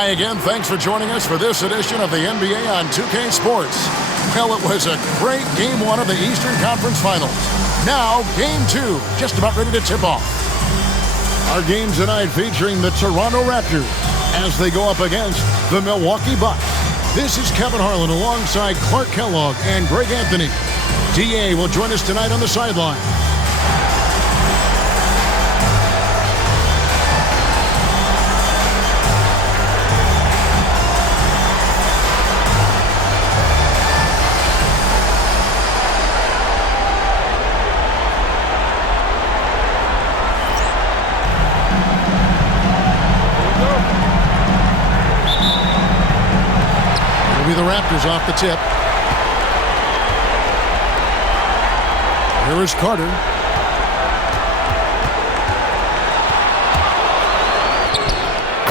Hi again. Thanks for joining us for this edition of the NBA on 2K Sports. Well, it was a great Game 1 of the Eastern Conference Finals. Now, Game 2, just about ready to tip off. Our game tonight featuring the Toronto Raptors as they go up against the Milwaukee Bucks. This is Kevin Harlan alongside Clark Kellogg and Greg Anthony. DA will join us tonight on the sideline. The Raptors off the tip. Here is Carter.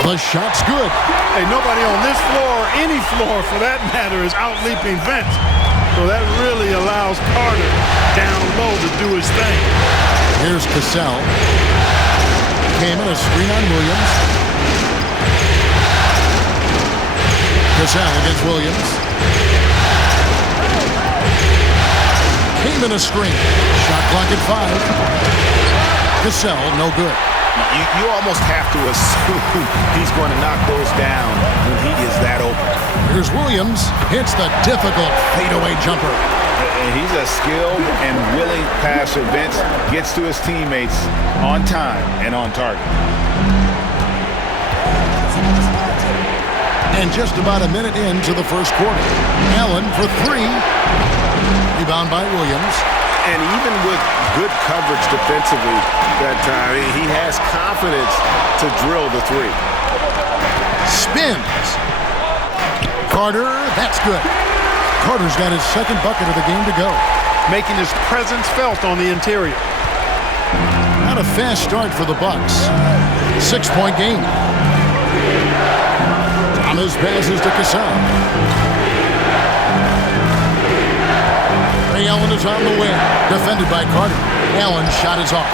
The shot's good. Hey, nobody on this floor, or any floor for that matter, is out-leaping Vince. So that really allows Carter down low to do his thing. Here's Cassell. Came in a screen on Williams. Cassell against Williams. Came in a screen. Shot clock at 5. Cassell, no good. You almost have to assume he's going to knock those down when he is that open. Here's Williams. Hits the difficult fadeaway jumper. He's a skilled and willing passer. Vince gets to his teammates on time and on target. And just about a minute into the first quarter. Allen for 3. Rebound by Williams. And even with good coverage defensively that time, he has confidence to drill the 3. Spins. Carter, that's good. Carter's got his second bucket of the game to go. Making his presence felt on the interior. Not a fast start for the Bucks. 6-point game. Thomas passes to Cassell. Ray Allen is on the wing. Defended by Carter. Allen's shot is off.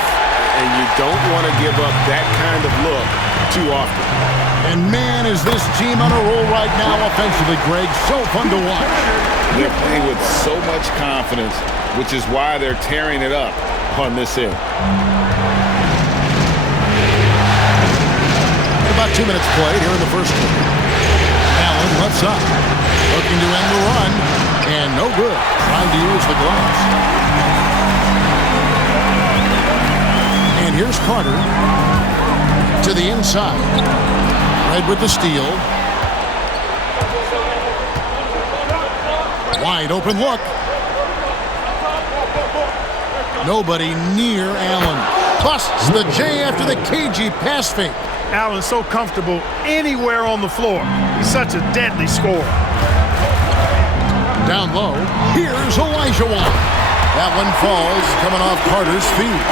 And you don't want to give up that kind of look too often. And man, is this team on a roll right now offensively, Greg. So fun to watch. They're playing with so much confidence, which is why they're tearing it up on this end. About 2 minutes played here in the first quarter. Allen lets up. Looking to end the run. And no good. Trying to use the gloves. And here's Carter. To the inside. Red with the steal. Wide open look. Nobody near Allen. Busts the J after the cagey pass fake. Allen's so comfortable anywhere on the floor. He's such a deadly scorer. Down low, here's Olajuwon. That one falls, coming off Carter's feet.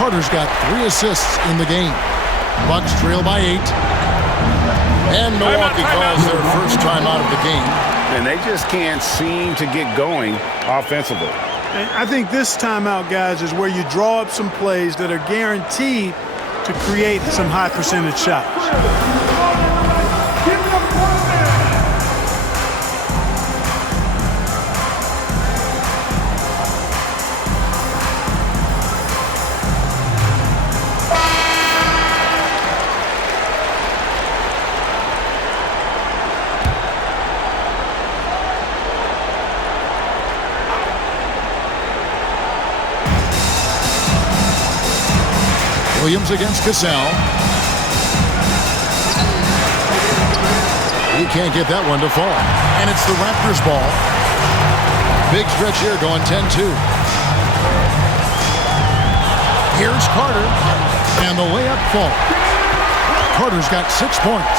Carter's got 3 assists in the game. Bucks trail by 8. And Milwaukee calls their first time out of the game. And they just can't seem to get going offensively. And I think this timeout, guys, is where you draw up some plays that are guaranteed to create some high percentage shots. Williams against Cassell. He can't get that one to fall. And it's the Raptors ball. Big stretch here going 10-2. Here's Carter. And the layup falls. Carter's got 6 points.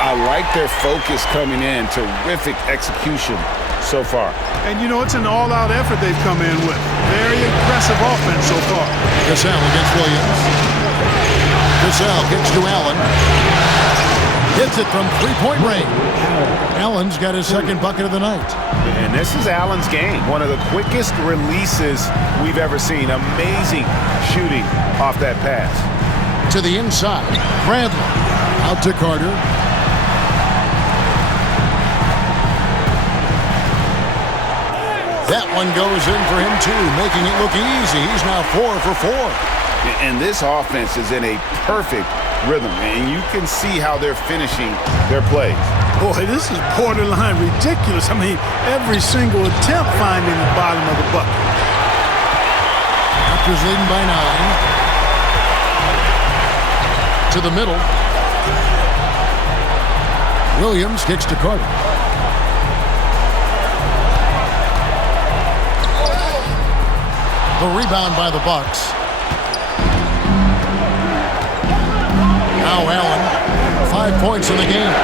I like their focus coming in. Terrific execution so far. And, you know, it's an all-out effort they've come in with. Very impressive offense so far. Cassell against Williams. Cassell kicks to Allen. Hits it from 3-point range. Allen's got his second bucket of the night. And this is Allen's game. One of the quickest releases we've ever seen. Amazing shooting off that pass. To the inside. Bradley out to Carter. That one goes in for him, too, making it look easy. He's now 4 for 4. And this offense is in a perfect rhythm, and you can see how they're finishing their plays. Boy, this is borderline ridiculous. I mean, every single attempt finding the bottom of the bucket. Raptors leading by 9. To the middle. Williams kicks to Carter. The rebound by the Bucks. Now Allen, 5 points in the game.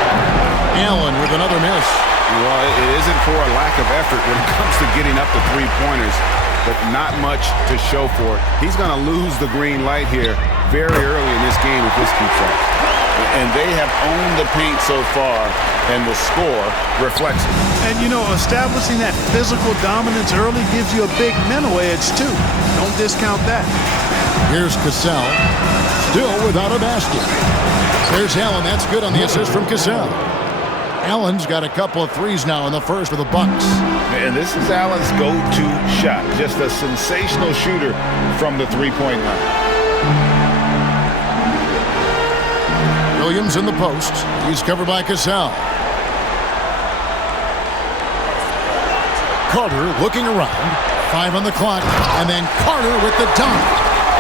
Allen with another miss. Well, it isn't for a lack of effort when it comes to getting up the three-pointers, but not much to show for it. He's going to lose the green light here very early in this game if this keeps up. And they have owned the paint so far, and the score reflects it. And, you know, establishing that physical dominance early gives you a big mental edge, too. Don't discount that. Here's Cassell, still without a basket. There's Allen. That's good on the assist from Cassell. Allen's got a couple of threes now in the first for the Bucks. And this is Allen's go-to shot. Just a sensational shooter from the three-point line. Williams in the post. He's covered by Cassell. Carter looking around. 5 on the clock. And then Carter with the dunk.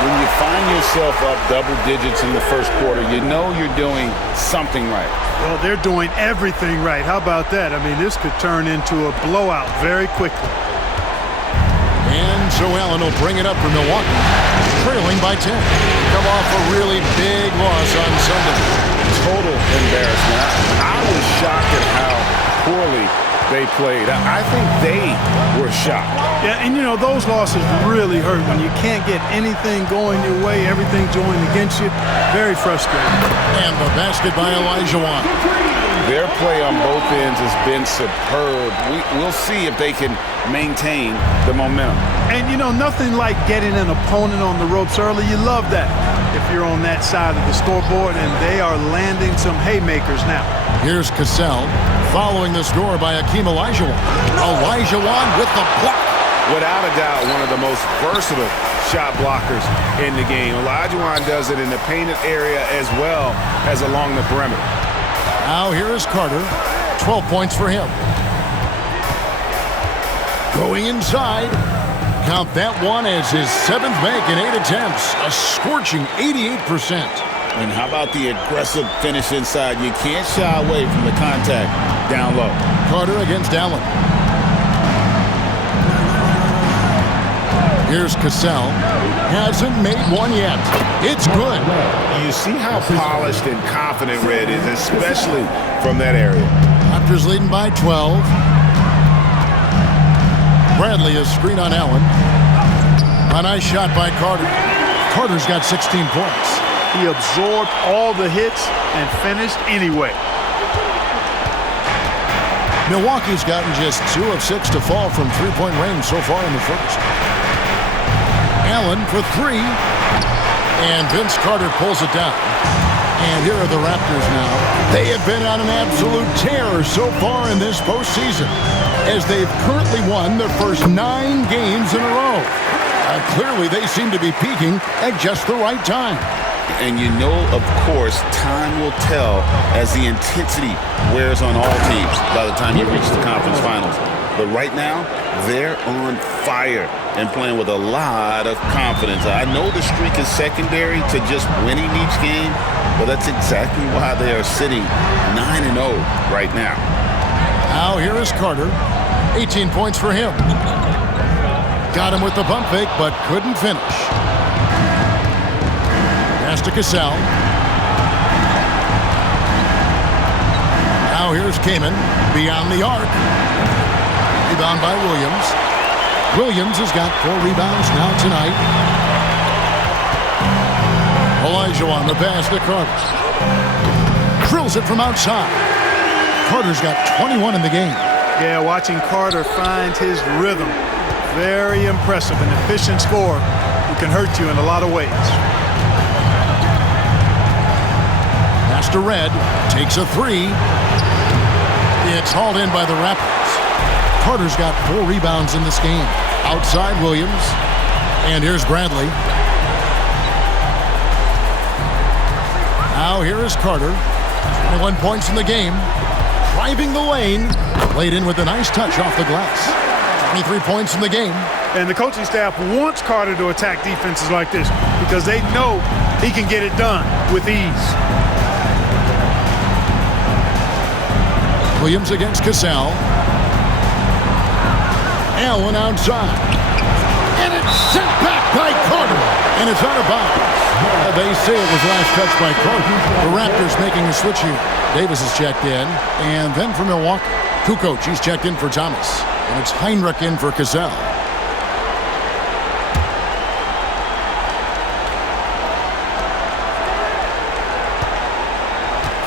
When you find yourself up double digits in the first quarter, you know you're doing something right. Well, they're doing everything right. How about that? I mean, this could turn into a blowout very quickly. And so Allen will bring it up for Milwaukee, trailing by 10. Come off a really big loss on Sunday. Total embarrassment. I was shocked at how poorly they played. I think they were shocked. Yeah, and you know, those losses really hurt when you can't get anything going your way, everything going against you. Very frustrating. And the basket by Olajuwon. Their play on both ends has been superb. We'll see if they can maintain the momentum. And you know, nothing like getting an opponent on the ropes early. You love that if you're on that side of the scoreboard, and they are landing some haymakers now. Here's Cassell, following the score by Hakeem Olajuwon. Olajuwon with the block. Without a doubt, one of the most versatile shot blockers in the game. Olajuwon does it in the painted area as well as along the perimeter. Now here is Carter. 12 points for him. Going inside. Count that one as his 7th make in 8 attempts. A scorching 88%. And how about the aggressive finish inside? You can't shy away from the contact down low. Carter against Allen. Here's Cassell. Hasn't made one yet. It's good. You see how polished and confident Red is, especially from that area. Raptors leading by 12. Bradley is screen on Allen. A nice shot by Carter. Carter's got 16 points. He absorbed all the hits and finished anyway. Milwaukee's gotten just 2 of 6 to fall from three-point range so far in the first. Allen for 3. And Vince Carter pulls it down. And here are the Raptors now. They have been on an absolute tear so far in this postseason, as they've currently won their first 9 games in a row. Clearly, they seem to be peaking at just the right time. And you know, of course, time will tell as the intensity wears on all teams by the time you reach the conference finals. But right now, they're on fire and playing with a lot of confidence. I know the streak is secondary to just winning each game, but that's exactly why they are sitting 9-0 right now. Now here is Carter. 18 points for him. Got him with the pump fake, but couldn't finish. Pass to Cassell. Now here's Kaman beyond the arc. Rebound by Williams. Williams has got 4 rebounds now tonight. Olajuwon, the pass to Carter. Drills it from outside. Carter's got 21 in the game. Yeah, watching Carter find his rhythm. Very impressive. An efficient scorer who can hurt you in a lot of ways. Pass to Red. Takes a 3. It's hauled in by the Raptors. Carter's got 4 rebounds in this game. Outside Williams. And here's Bradley. Now here is Carter. 21 points in the game. Driving the lane. Laid in with a nice touch off the glass. 23 points in the game. And the coaching staff wants Carter to attack defenses like this because they know he can get it done with ease. Williams against Cassell. Allen outside. And it's sent back by Carter. And it's out of bounds. They say it was last touched by Carter. The Raptors making a switch here. Davis is checked in. And then for Milwaukee, Kukoc, he's checked in for Thomas. And it's Heinrich in for Cassell.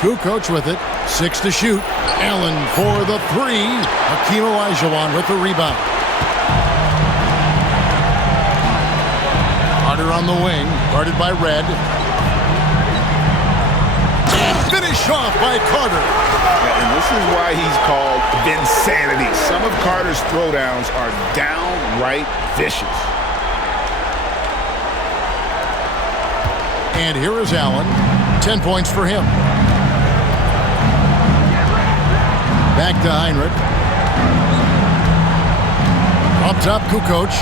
Kukoc with it. 6 to shoot. Allen for the 3. Hakeem Olajuwon with the rebound. Carter on the wing, guarded by Red. And finish off by Carter. And this is why he's called Vinsanity. Some of Carter's throwdowns are downright vicious. And here is Allen. 10 points for him. Back to Heinrich. Up top, Kukoc.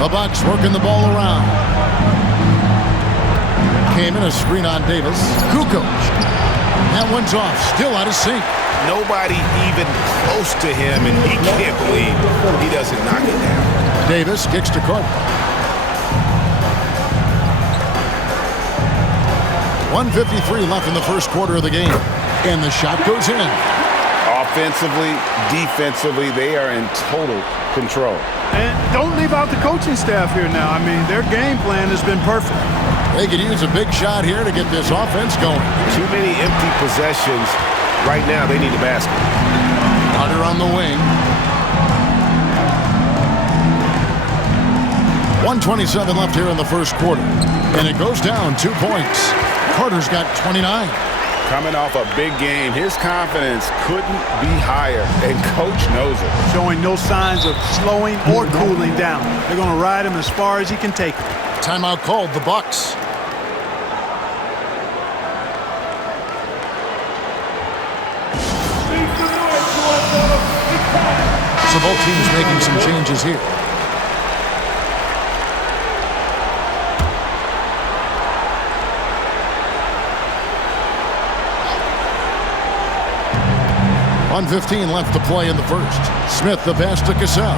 The Bucks working the ball around. Came in a screen on Davis. Kukoc. That one's off. Still out of sync. Nobody even close to him, and he can't believe he doesn't knock it down. Davis kicks to Carter. 1:53 left in the first quarter of the game. And the shot goes in. Offensively, defensively, they are in total control. And don't leave out the coaching staff here now. I mean, their game plan has been perfect. They could use a big shot here to get this offense going. Too many empty possessions. Right now, they need a basket. Carter on the wing. 1:27 left here in the first quarter. And it goes down 2 points. Carter's got 29. Coming off a big game, his confidence couldn't be higher, and Coach knows it. Showing no signs of slowing or cooling down. They're going to ride him as far as he can take him. Timeout called, the Bucks. So both teams making some changes here. .15 left to play in the first. Smith the pass to Cassell.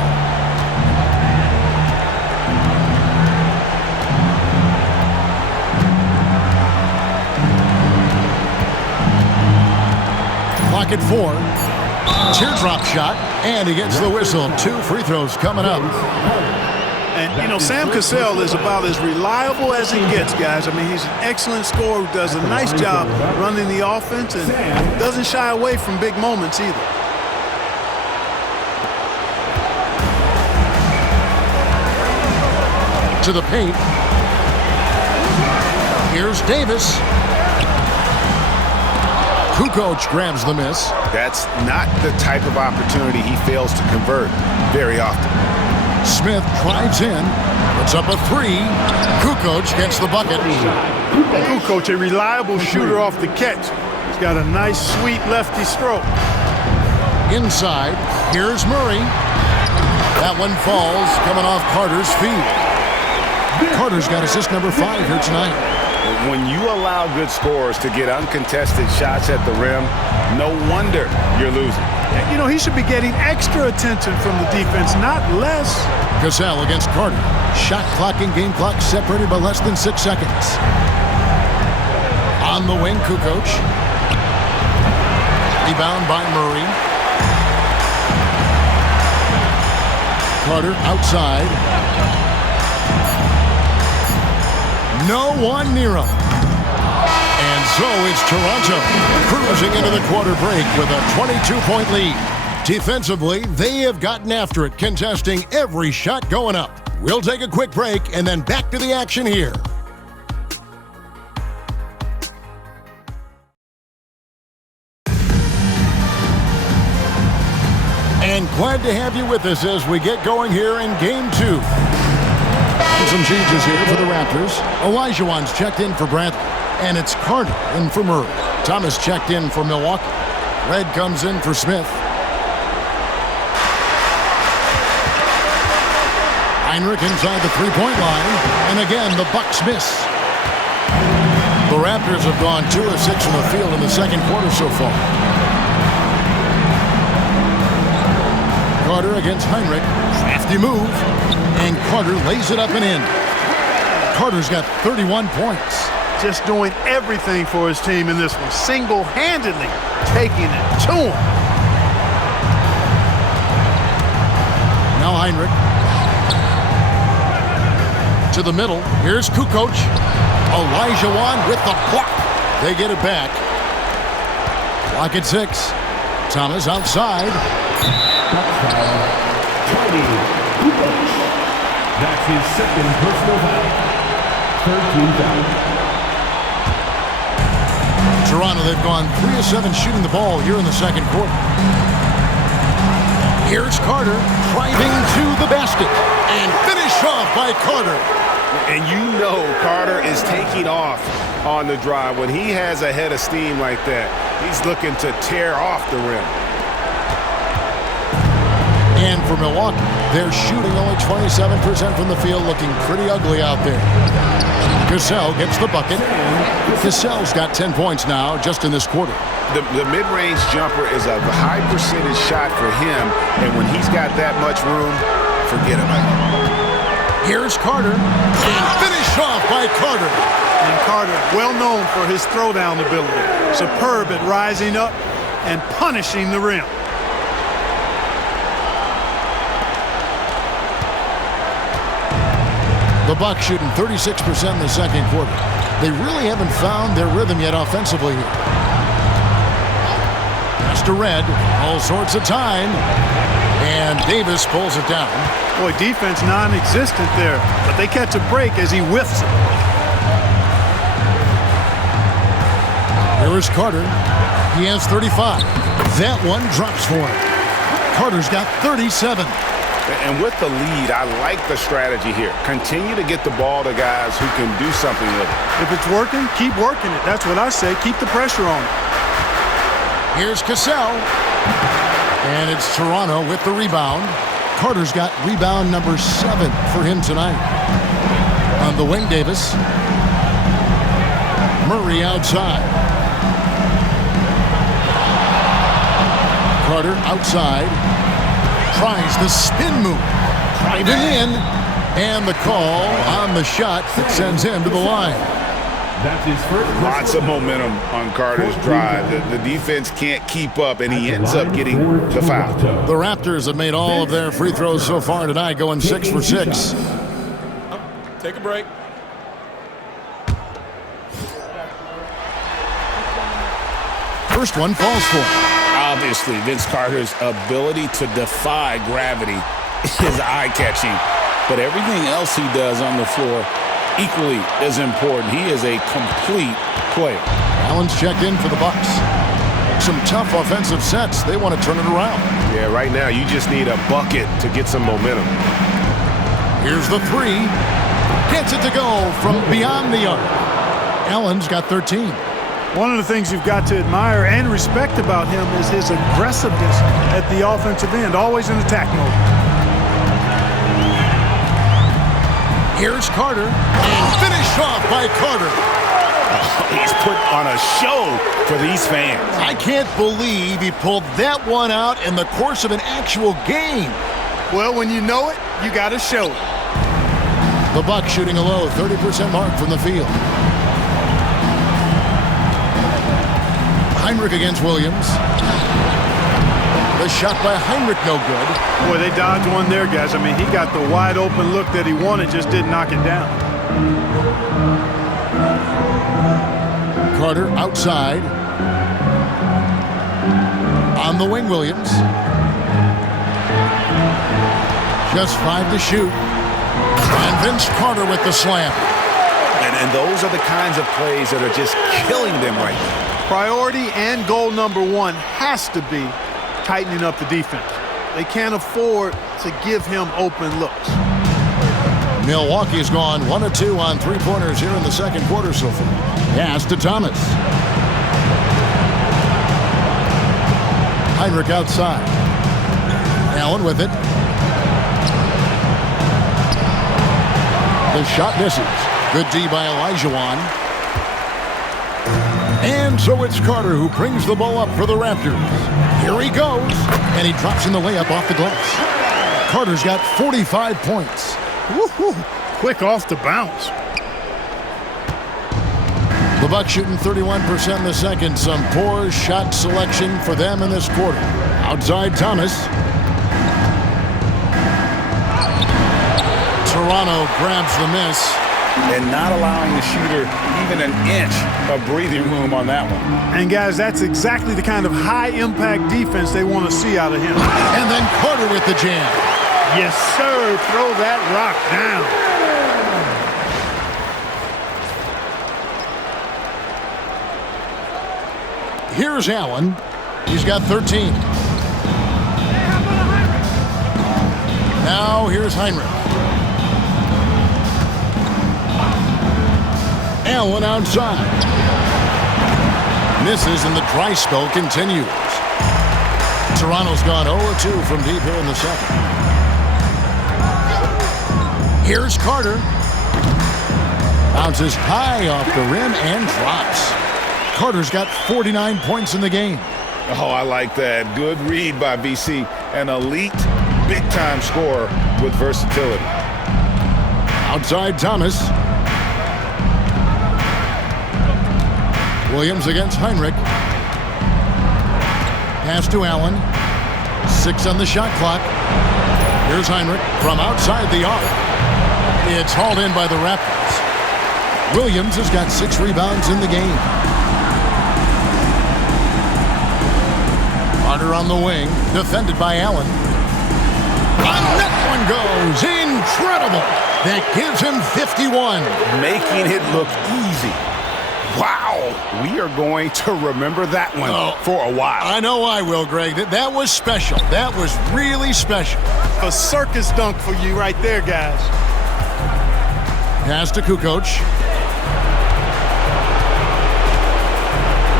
Clock at 4. Teardrop shot, and he gets the whistle. 2 free throws coming up. And, you know, Sam Cassell is about as reliable as he gets, guys. I mean, he's an excellent scorer who does a nice job running the offense and doesn't shy away from big moments either. To the paint. Here's Davis. Kukoc grabs the miss. That's not the type of opportunity he fails to convert very often. Smith drives in, puts up a 3. Kukoc gets the bucket. Kukoc, a reliable shooter off the catch. He's got a nice, sweet lefty stroke. Inside, here's Murray. That one falls, coming off Carter's feet. Carter's got assist number 5 here tonight. When you allow good scorers to get uncontested shots at the rim, no wonder you're losing. You know, he should be getting extra attention from the defense, not less. Cassell against Carter. Shot clock and game clock separated by less than 6 seconds. On the wing, Kukoc. Rebound by Murray. Carter outside. No one near him. And so it's Toronto cruising into the quarter break with a 22-point lead. Defensively, they have gotten after it, contesting every shot going up. We'll take a quick break and then back to the action here. And glad to have you with us as we get going here in Game 2. Some changes here for the Raptors. Olajuwon's checked in for Bradley. And it's Carter in for Murray. Thomas checked in for Milwaukee. Red comes in for Smith. Heinrich inside the three-point line. And again, the Bucks miss. The Raptors have gone 2 of 6 from the field in the second quarter so far. Carter against Heinrich. Crafty move. And Carter lays it up and in. Carter's got 31 points. Just doing everything for his team in this one. Single-handedly taking it to him. Now Heinrich. To the middle. Here's Kukoc. Olajuwon with the block. They get it back. Clock at 6. Thomas outside. That's his second personal foul. 13 foul. Toronto, they've gone 3 of 7 shooting the ball here in the second quarter. Here's Carter driving to the basket and finished off by Carter. And you know Carter is taking off on the drive. When he has a head of steam like that, he's looking to tear off the rim. And for Milwaukee, they're shooting only 27% from the field, looking pretty ugly out there. Cassell gets the bucket. Cassell's got 10 points now just in this quarter. The mid-range jumper is a high percentage shot for him, and when he's got that much room, forget about it. Here's Carter, and finished off by Carter. And Carter, well known for his throwdown ability. Superb at rising up and punishing the rim. The Bucks shooting 36% in the second quarter. They really haven't found their rhythm yet offensively here. Pass to Red, all sorts of time. And Davis pulls it down. Boy, defense non-existent there, but they catch a break as he whiffs it. Here is Carter. He has 35. That one drops for him. Carter's got 37. And with the lead, I like the strategy here. Continue to get the ball to guys who can do something with it. If it's working, keep working it. That's what I say. Keep the pressure on it. Here's Cassell. And it's Toronto with the rebound. Carter's got rebound number 7 for him tonight. On the wing, Davis. Murray outside. Carter outside. Tries the spin move. Driving in. And the call on the shot that sends him to the line. That's his first. Lots of momentum on Carter's drive. The defense can't keep up, and he ends up getting the foul. The Raptors have made all of their free throws so far tonight, going 6 for 6. Take a break. First one falls for him. Obviously, Vince Carter's ability to defy gravity is eye-catching, but everything else he does on the floor equally as important. He is a complete player. Allen's checked in for the Bucks. Some tough offensive sets. They want to turn it around. Yeah, right now you just need a bucket to get some momentum. Here's the 3. Gets it to go from beyond the arc. Allen's got 13. One of the things you've got to admire and respect about him is his aggressiveness at the offensive end, always in attack mode. Here's Carter, and finished off by Carter. He's put on a show for these fans. I can't believe he pulled that one out in the course of an actual game. Well, when you know it, you got to show it. The Bucks shooting a low 30% mark from the field. Heinrich against Williams. The shot by Heinrich no good. Boy, they dodged one there, guys. I mean, he got the wide open look that he wanted, just didn't knock it down. Carter outside. On the wing, Williams. Just 5 to shoot. And Vince Carter with the slam. And those are the kinds of plays that are just killing them right now. Priority and goal number 1 has to be tightening up the defense. They can't afford to give him open looks. Milwaukee's gone 1 of 2 on three-pointers here in the second quarter so far. Pass to Thomas. Hinrich outside. Allen with it. The shot misses. Good D by Olajuwon. And so it's Carter who brings the ball up for the Raptors. Here he goes. And he drops in the layup off the glass. Carter's got 45 points. Woo-hoo. Quick off the bounce. The Bucks shooting 31% in the second. Some poor shot selection for them in this quarter. Outside Thomas. Toronto grabs the miss. And not allowing the shooter even an inch of breathing room on that one. And, guys, that's exactly the kind of high-impact defense they want to see out of him. And then Carter with the jam. Yes, sir. Throw that rock down. Here's Allen. He's got 13. Now here's Hinrich. Allen outside. Misses and the dry spell continues. Toronto's gone 0-2 from deep here in the second. Here's Carter. Bounces high off the rim and drops. Carter's got 49 points in the game. Oh, I like that. Good read by BC. An elite, big-time scorer with versatility. Outside Thomas. Williams against Hinrich. Pass to Allen. 6 on the shot clock. Here's Hinrich from outside the arc. It's hauled in by the Raptors. Williams has got 6 rebounds in the game. Carter on the wing, defended by Allen. And that one goes. Incredible. That gives him 51. Making it look easy. Wow. We are going to remember that one for a while. I know I will, Greg. That was special. That was really special. A circus dunk for you right there, guys. Pass to Kukoc.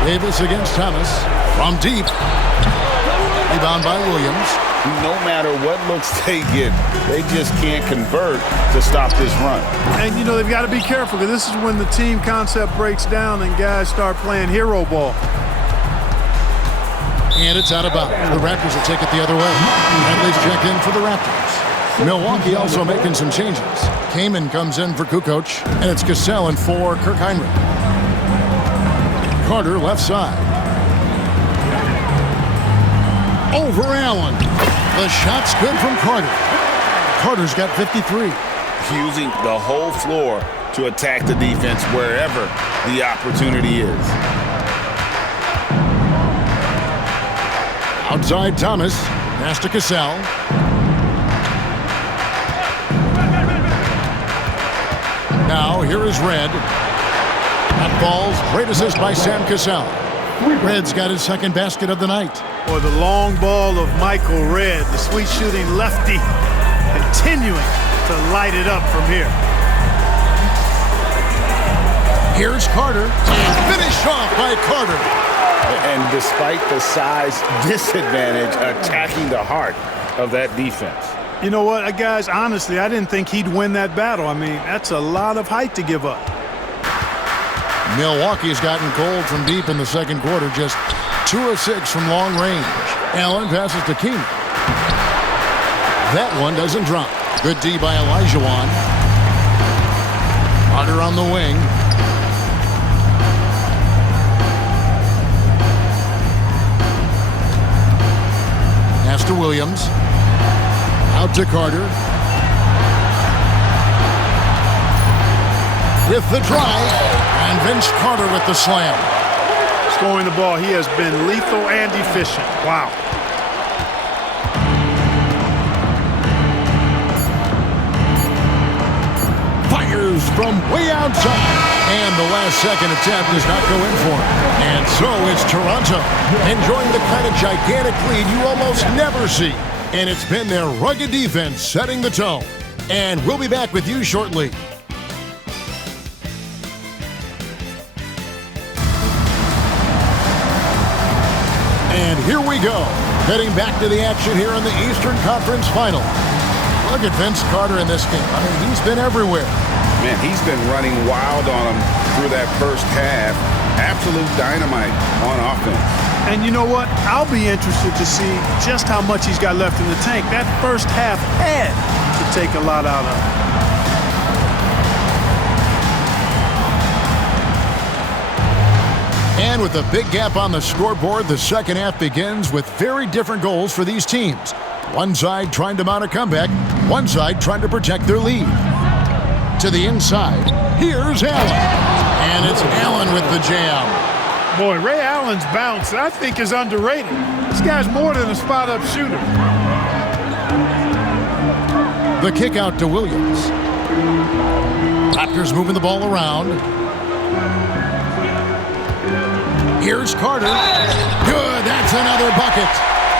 Davis against Thomas. From deep. Rebound by Williams. No matter what looks they get, they just can't convert to stop this run. And, you know, they've got to be careful because this is when the team concept breaks down and guys start playing hero ball. And it's out of bounds. The Raptors will take it the other way. Bradley's check in for the Raptors. Milwaukee also making some changes. Kaman comes in for Kukoc, and it's Cassell in for Kirk Hinrich. Carter left side. Over Allen. The shot's good from Carter. Carter's got 53. Using the whole floor to attack the defense wherever the opportunity is. Outside Thomas. Pass to Cassell. Now here is Red. That ball's great assist by Sam Cassell. Red's got his second basket of the night. Or the long ball of Michael Red, the sweet shooting lefty, continuing to light it up from here. Here's Carter. And finished off by Carter. And despite the size disadvantage, attacking the heart of that defense. You know what, guys, honestly, I didn't think he'd win that battle. I mean, that's a lot of height to give up. Milwaukee's gotten cold from deep in the second quarter, just 2 of 6 from long range. Allen passes to Keenan. That one doesn't drop. Good D by Olajuwon. Carter on the wing. Pass to Williams. Out to Carter. With the drive. And Vince Carter with the slam. Scoring the ball, he has been lethal and efficient. Wow. Fires from way outside. And the last second attempt does not go in for him. And so it's Toronto enjoying the kind of gigantic lead you almost never see And it's been their rugged defense setting the tone. And we'll be back with you shortly. And here we go. Heading back to the action here in the Eastern Conference Final. Look at Vince Carter in this game. I mean, he's been everywhere. Man, he's been running wild on him through that first half. Absolute dynamite on offense. And you know what? I'll be interested to see just how much he's got left in the tank. That first half had to take a lot out of him. And with a big gap on the scoreboard, the second half begins with very different goals for these teams. One side trying to mount a comeback, one side trying to protect their lead. To the inside, here's Allen. And it's Allen with the jam. Boy, Ray Allen's bounce, I think, is underrated. This guy's more than a spot-up shooter. The kick out to Williams. Raptors moving the ball around. Here's Carter. Good, that's another bucket.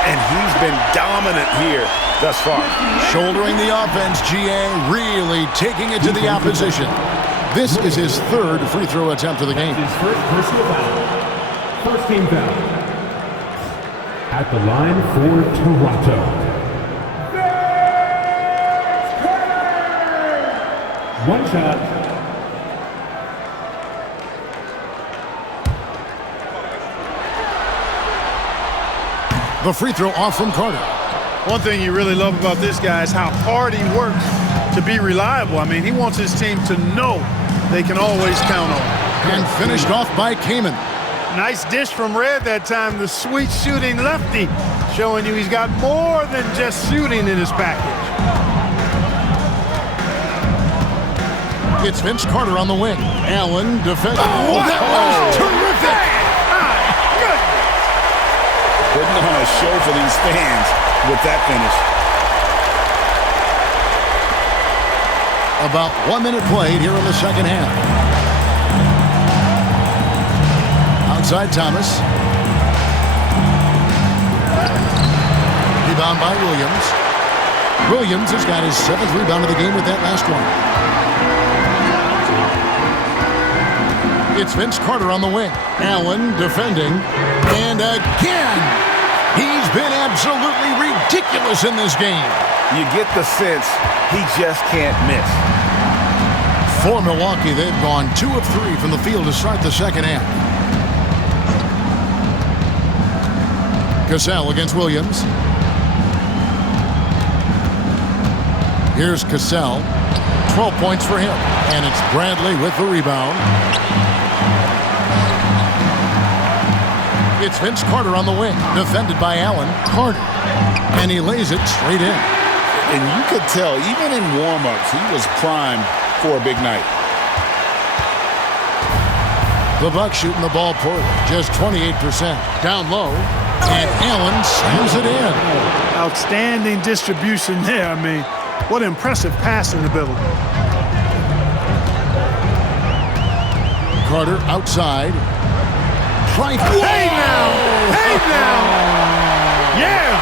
And he's been dominant here thus far. Shouldering the offense, GA really taking it to the opposition. This is his third free throw attempt of the game. His first personal foul. First team foul. At the line for Toronto. One shot. The free throw off from Carter. One thing you really love about this guy is how hard he works to be reliable. I mean, he wants his team to know they can always count on him. And finished off by Kaman. Nice dish from Red that time, the sweet shooting lefty, showing you he's got more than just shooting in his package. It's Vince Carter on the wing. Allen defends. Oh, that was terrific! Putting on a show for these fans with that finish. About 1 minute played here in the second half. Outside Thomas. Rebound by Williams. Williams has got his 7th rebound of the game with that last one. It's Vince Carter on the wing. Allen defending. And again, he's been absolutely ridiculous in this game. You get the sense he just can't miss. For Milwaukee, they've gone 2 of 3 from the field to start the second half. Cassell against Williams. Here's Cassell. 12 points for him. And it's Bradley with the rebound. It's Vince Carter on the wing, defended by Allen. Carter. And he lays it straight in. And you could tell, even in warm-ups, he was primed for a big night. The Bucks shooting the ball poorly, just 28%. Down low, and Allen slams it in. Outstanding distribution there. I mean, what impressive passing ability. Carter outside. Hey now! Hey now! Yeah!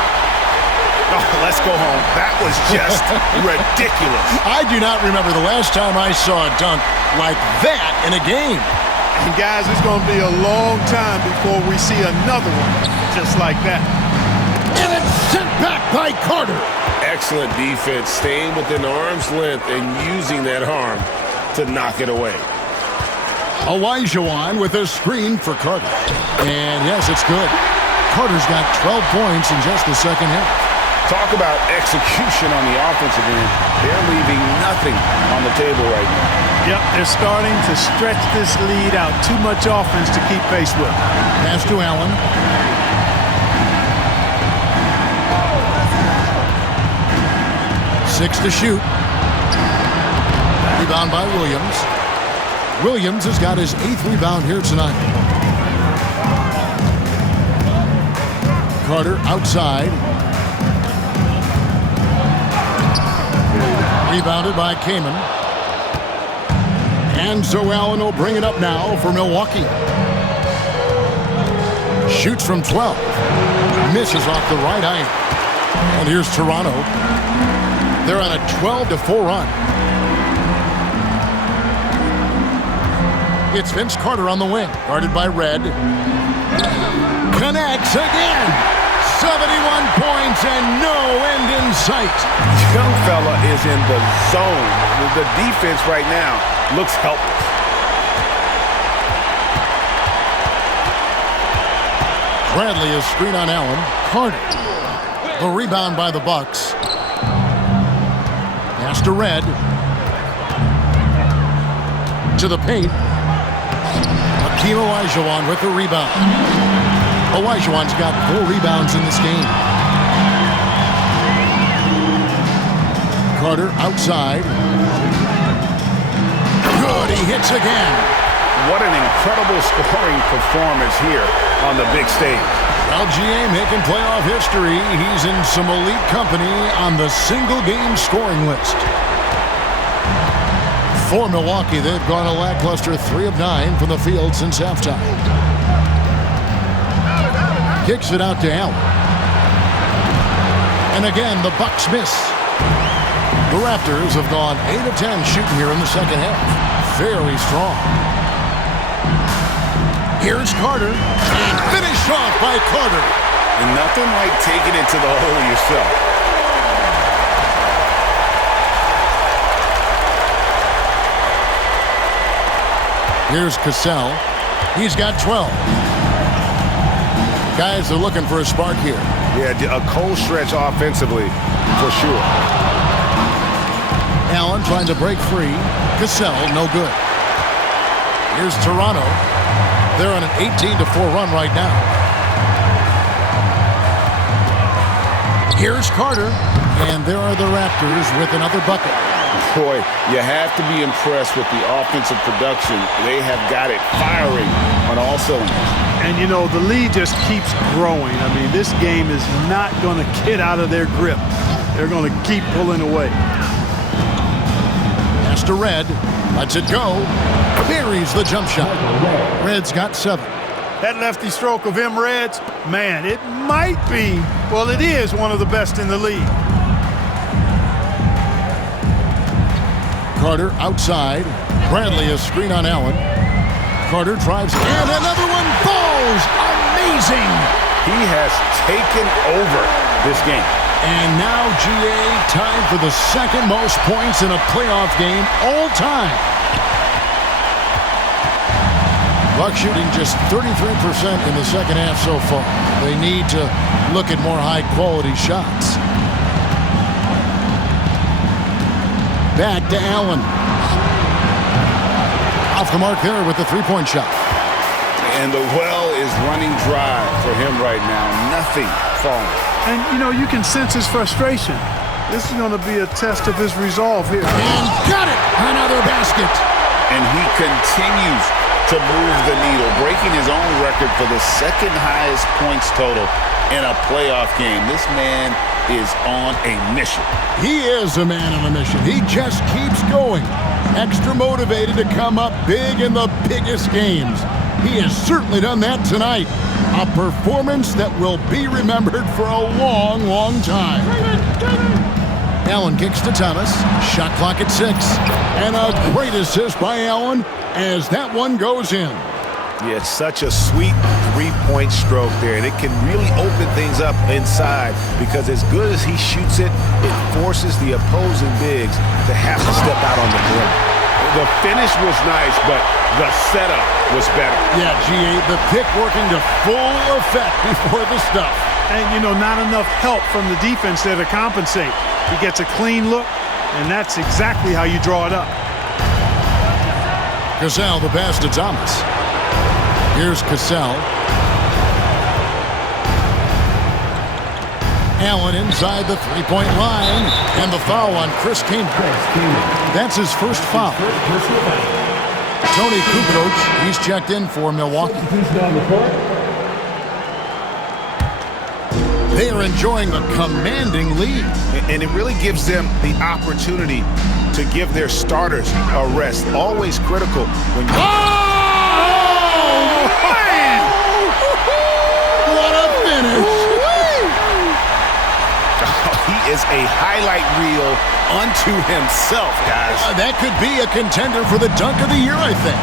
Oh, let's go home. That was just ridiculous. I do not remember the last time I saw a dunk like that in a game. And guys, it's going to be a long time before we see another one just like that. And it's sent back by Carter. Excellent defense, staying within arm's length and using that arm to knock it away. Olajuwon with a screen for Carter. And yes, it's good. Carter's got 12 points in just the second half. Talk about execution on the offensive end. They're leaving nothing on the table right now. Yep, they're starting to stretch this lead out. Too much offense to keep pace with. Pass to Allen. Six to shoot. Rebound by Williams. Williams has got his 8th rebound here tonight. Carter outside. Rebounded by Kaman. And so Allen will bring it up now for Milwaukee. Shoots from 12. Misses off the right eye. And here's Toronto. They're on a 12-4 run. It's Vince Carter on the wing, guarded by Red. Connects again. 71 points and no end in sight. Young fella is in the zone. The defense right now looks helpless. Bradley is screen on Allen. Carter. The rebound by the Bucks. Pass to Red. To the paint. Hakeem Olajuwon with the rebound. Olajuwon's got 4 rebounds in this game. Carter outside. Good, he hits again. What an incredible scoring performance here on the big stage. LGA making playoff history. He's in some elite company on the single-game scoring list. For Milwaukee, they've gone a lackluster 3 of 9 from the field since halftime. Kicks it out to Allen. And again, the Bucks miss. The Raptors have gone 8 of 10 shooting here in the second half. Very strong. Here's Carter. And finished off by Carter. And nothing like taking it to the hole yourself. Here's Cassell. He's got 12. Guys are looking for a spark here. Yeah, a cold stretch offensively, for sure. Allen trying to break free. Cassell, no good. Here's Toronto. They're on an 18-4 run right now. Here's Carter. And there are the Raptors with another bucket. Boy, you have to be impressed with the offensive production. They have got it firing on all cylinders. And, you know, the lead just keeps growing. I mean, this game is not going to get out of their grip. They're going to keep pulling away. Pass to Red. Lets it go. Buries the jump shot. Red's got 7. That lefty stroke of M. Red's, man, it might be, well, it is one of the best in the league. Carter outside. Bradley is screen on Allen. Carter drives, and another one falls. Amazing. He has taken over this game. And now GA tied for the second most points in a playoff game all time. Bucks shooting just 33% in the second half so far. They need to look at more high-quality shots. Back to Allen. Off the mark there with the three-point shot. And the well is running dry for him right now. Nothing falling. And, you know, you can sense his frustration. This is going to be a test of his resolve here. And got it! Another basket. And he continues to move the needle, breaking his own record for the second highest points total in a playoff game. This man is on a mission. He is a man on a mission. He just keeps going. Extra motivated to come up big in the biggest games. He has certainly done that tonight. A performance that will be remembered for a long, long time. Allen kicks to Thomas. Shot clock at 6. And a great assist by Allen as that one goes in. Yeah, it's such a sweet three-point stroke there, and it can really open things up inside because as good as he shoots it, it forces the opposing bigs to have to step out on the perimeter. The finish was nice, but the setup was better. Yeah, GA, the pick working to full effect before the stuff. And, you know, not enough help from the defense there to compensate. He gets a clean look, and that's exactly how you draw it up. Cassell, the pass to Thomas. Here's Cassell. Allen inside the three-point line. And the foul on Chris Kaman. That's his first foul. Tony Kukoc, he's checked in for Milwaukee. They are enjoying a commanding lead. And it really gives them the opportunity to give their starters a rest. Always critical when you... What a finish! is a highlight reel unto himself, guys. That could be a contender for the dunk of the year, I think.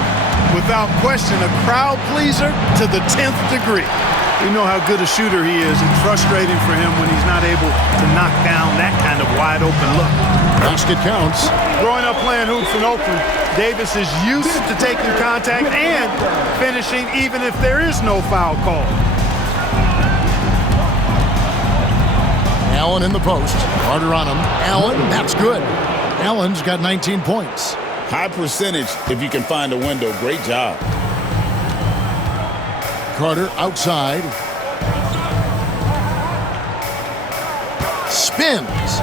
Without question, a crowd pleaser to the 10th degree. We know how good a shooter he is. It's frustrating for him when he's not able to knock down that kind of wide open look. Basket counts. Growing up playing hoops in Oakland, Davis is used to taking contact and finishing even if there is no foul call. Allen in the post. Carter on him. Allen, that's good. Allen's got 19 points. High percentage if you can find a window. Great job. Carter outside. Spins.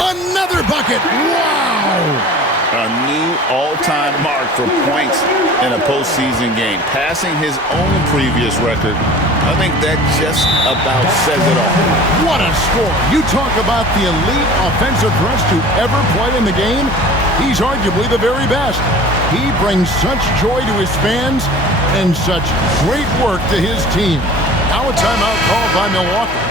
Another bucket. Wow. A new all-time mark for points in a postseason game. Passing his own previous record. I think that just about says it all. What a score. You talk about the elite offensive threats to ever play in the game. He's arguably the very best. He brings such joy to his fans and such great work to his team. Now a timeout called by Milwaukee.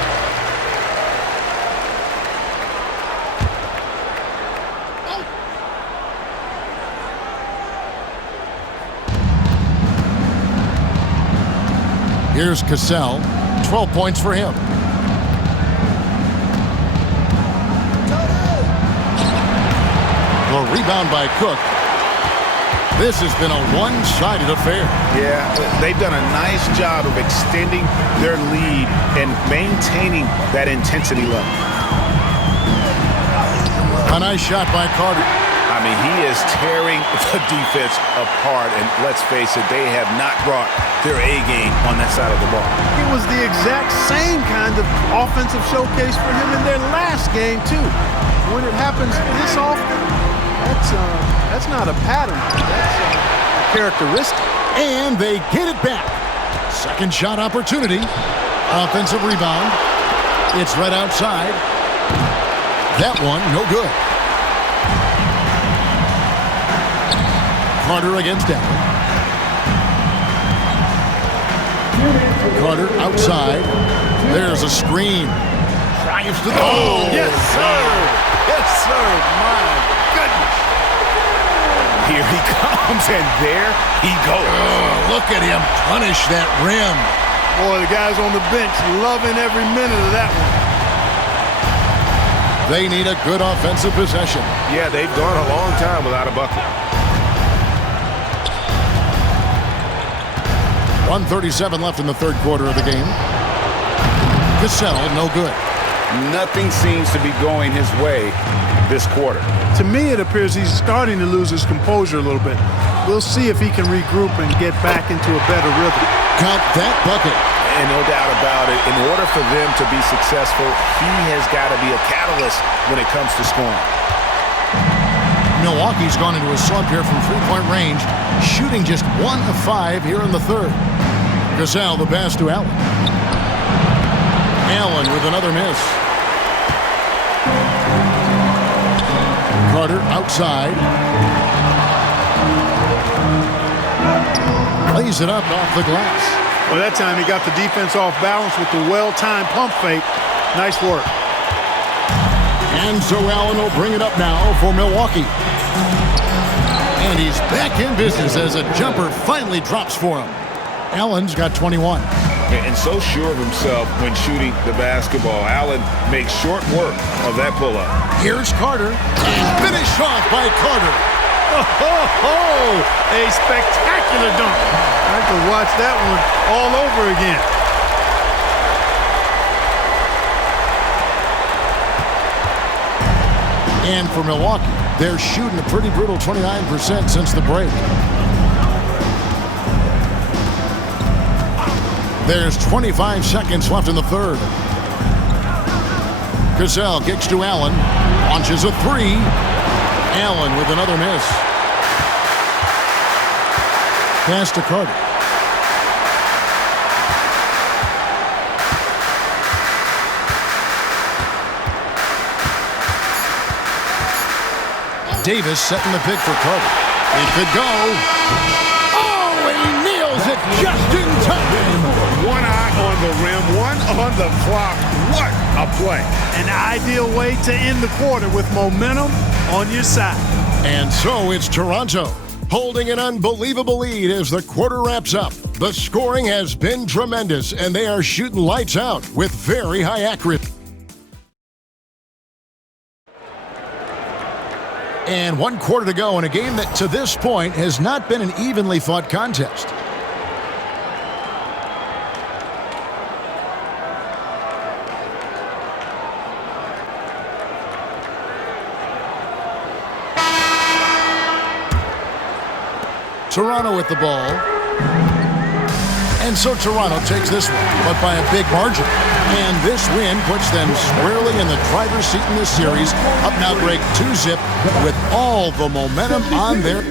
Here's Cassell, 12 points for him. The rebound by Cook. This has been a one-sided affair. Yeah, they've done a nice job of extending their lead and maintaining that intensity level. A nice shot by Carter. I mean, he is tearing the defense apart, and let's face it, they have not brought their A game on that side of the ball. It was the exact same kind of offensive showcase for him in their last game, too. When it happens this often, that's not a pattern. That's a characteristic. And they get it back. Second shot opportunity. Offensive rebound. It's right outside. That one, no good. Carter against Allen. Carter outside. There's a screen. Drives to the hole. Yes, sir. Yes, sir. My goodness. Here he comes, and there he goes. Oh, look at him punish that rim. Boy, the guys on the bench loving every minute of that one. They need a good offensive possession. Yeah, they've gone a long time without a bucket. 1:37 left in the third quarter of the game. Cassell, no good. Nothing seems to be going his way this quarter. To me, it appears he's starting to lose his composure a little bit. We'll see if he can regroup and get back into a better rhythm. Count that bucket. And no doubt about it, in order for them to be successful, he has got to be a catalyst when it comes to scoring. Milwaukee's gone into a slump here from three-point range, shooting just 1 of 5 here in the third. Cassell, the pass to Allen. Allen with another miss. Carter outside. Lays it up off the glass. Well, that time he got the defense off balance with the well-timed pump fake. Nice work. And so Allen will bring it up now for Milwaukee. And he's back in business as a jumper finally drops for him. Allen's got 21. And so sure of himself when shooting the basketball. Allen makes short work of that pull-up. Here's Carter. And finished off by Carter. A spectacular dunk. I could watch that one all over again. And for Milwaukee, they're shooting a pretty brutal 29% since the break. There's 25 seconds left in the third. Cassell kicks to Allen. Launches a three. Allen with another miss. Pass to Carter. Davis setting the pick for Carter. It could go. Oh, he nails it just in time. One eye on the rim. One on the clock. What a play. An ideal way to end the quarter with momentum on your side. And so it's Toronto holding an unbelievable lead as the quarter wraps up. The scoring has been tremendous, and they are shooting lights out with very high accuracy. And 1 quarter to go in a game that to this point has not been an evenly fought contest. Toronto with the ball. And so Toronto takes this one, but by a big margin. And this win puts them squarely in the driver's seat in this series. Up now, Greg, 2-zip with all the momentum on their...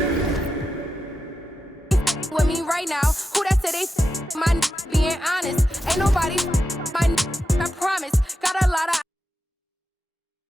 With me right now, who that say they my